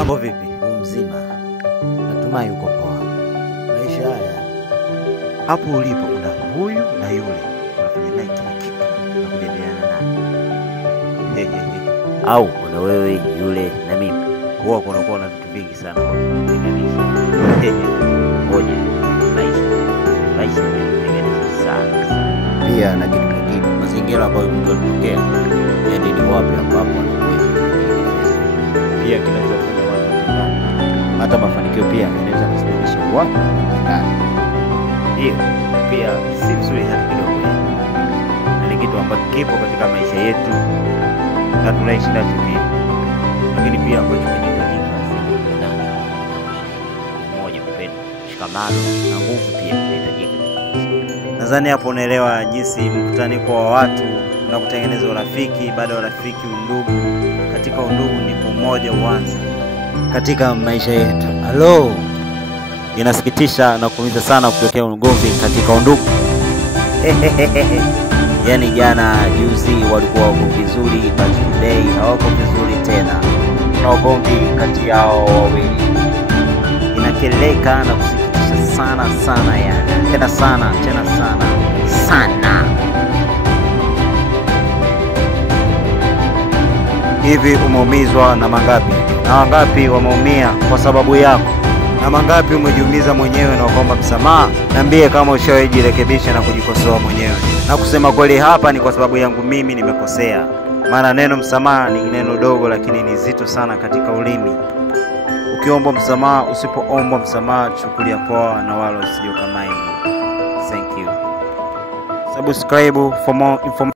Mambo vipi? Mzima. Natumai uko poa. Maisha haya Hapo ulipo kuna huyu na yule. Unafanya naye kila kitu na kujadiliana naye. au kuna wewe, yule na mimi. Huwa kunakuwa na vitu vingi sana kwa kutenganisha. Ngoja. Maisha yanatengeneza sana. Pia na kitu kingine, mazingira ambayo mtu anatokea, yaani ni wapi ambapo anakuwa. Pia kinaweza kufanya watu watengane. Hata mafanikio pia yanaweza kusababisha watu watengane. Hiyo pia si vizuri hata kidogo. Na ni kitu ambacho kipo katika maisha yetu na tunaishi nacho pia. Lakini pia ambacho kinahitajika Moja, upendo, mshikamano na nguvu pia inahitajika. Nadhani hapo unaelewa jinsi mkutaniko wa watu na kutengeneza urafiki, baada ya urafiki undugu, katika undugu ndipo umoja huanza katika maisha yetu. Hello. Inasikitisha na kuumiza sana kutokea ugomvi katika undugu. Yaani jana juzi walikuwa wako vizuri, but today hawako vizuri tena. Kuna ugomvi kati yao wawili. Inakeleka na kusikitisha sana sana, yani tena sana sana. Hivi umeumizwa na mangapi? Na wangapi wameumia kwa sababu yako? Na mangapi umejiumiza mwenyewe na ukaomba msamaha? Niambie kama ushawahi jirekebisha na kujikosoa mwenyewe. Na kusema kweli, hapa ni kwa sababu yangu mimi nimekosea. Maana neno msamaha ni neno dogo lakini ni zito sana katika ulimi. Ukiomba msamaha, usipoomba msamaha, chukulia poa na wala usije ukamaini. Thank you. Subscribe for more information.